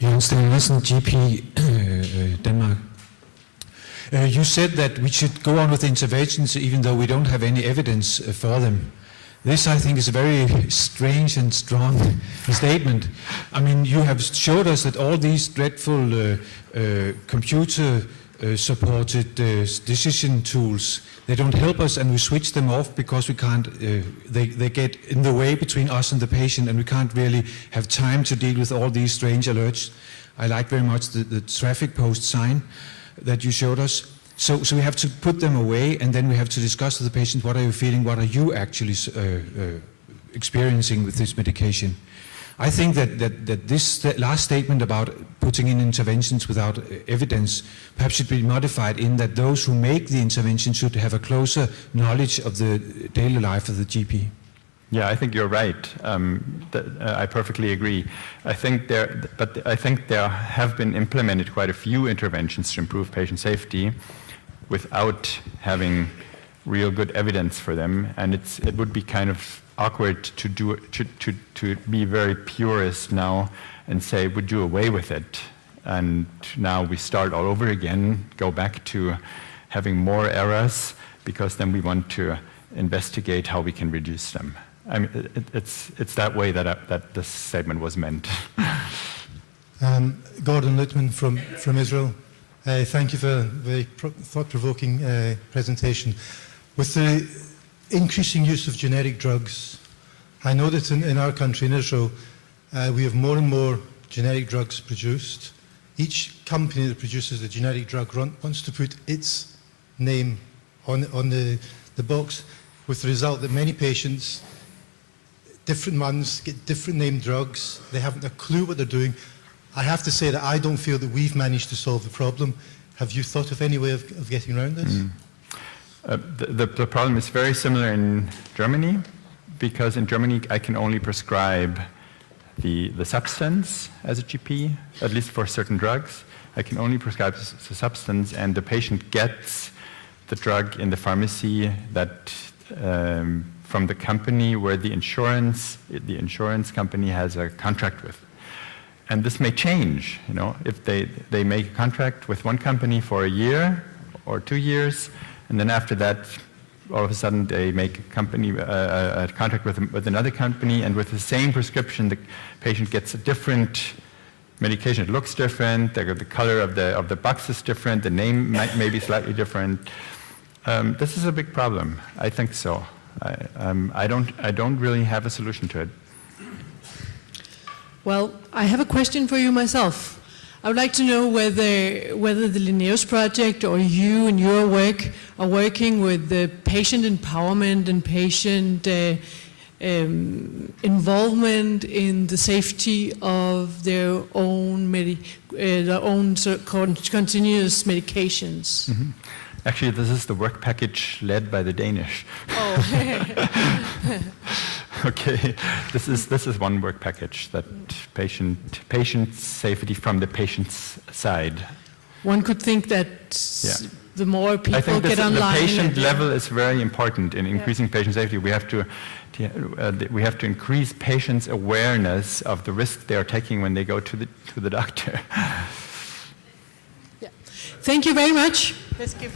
Jens Sönnichsen, GP, Denmark. You said that we should go on with interventions even though we don't have any evidence for them. This, I think, is a very strange and strong statement. I mean, you have showed us that all these dreadful computer-supported decision tools, they don't help us, and we switch them off because we can't, they get in the way between us and the patient, and we can't really have time to deal with all these strange alerts. I like very much the traffic post sign that you showed us. So we have to put them away, and then we have to discuss with the patient, what are you feeling, what are you actually experiencing with this medication. I think that this last statement about putting in interventions without evidence perhaps should be modified in that those who make the intervention should have a closer knowledge of the daily life of the GP. Yeah, I think you're right. I perfectly agree. I think there have been implemented quite a few interventions to improve patient safety without having real good evidence for them, and it would be kind of awkward to be very purist now and say we do away with it, and now we start all over again, go back to having more errors, because then we want to investigate how we can reduce them. I mean, it's that way that this statement was meant. Gordon Littman from Israel. Thank you for a very thought-provoking presentation. With the increasing use of generic drugs, I know that in our country, in Israel, we have more and more generic drugs produced. Each company that produces a generic drug wants to put its name on the box, with the result that many patients, different ones, get different named drugs. They haven't a clue what they're doing. I have to say that I don't feel that we've managed to solve the problem. Have you thought of any way of getting around this? The problem is very similar in Germany, because in Germany I can only prescribe the substance as a GP, at least for certain drugs. I can only prescribe the substance, and the patient gets the drug in the pharmacy that from the company where the insurance company has a contract with. And this may change, you know, if they make a contract with one company for a year or 2 years, and then after that, all of a sudden they make a contract with another company, and with the same prescription, the patient gets a different medication. It looks different, the color of the box is different, the name may be slightly different. This is a big problem. I think so. I don't really have a solution to it. Well, I have a question for you myself. I would like to know whether the Linnaeus project or you in your work are working with the patient empowerment and patient involvement in the safety of their own continuous medications. Mm-hmm. Actually, this is the work package led by the Danish. Oh. Okay, this is one work package, that patient safety from the patient's side. One could think that the more people get online. The patient level is very important in increasing patient safety. We have to increase patients' awareness of the risk they are taking when they go to the doctor. Thank you very much. Let's give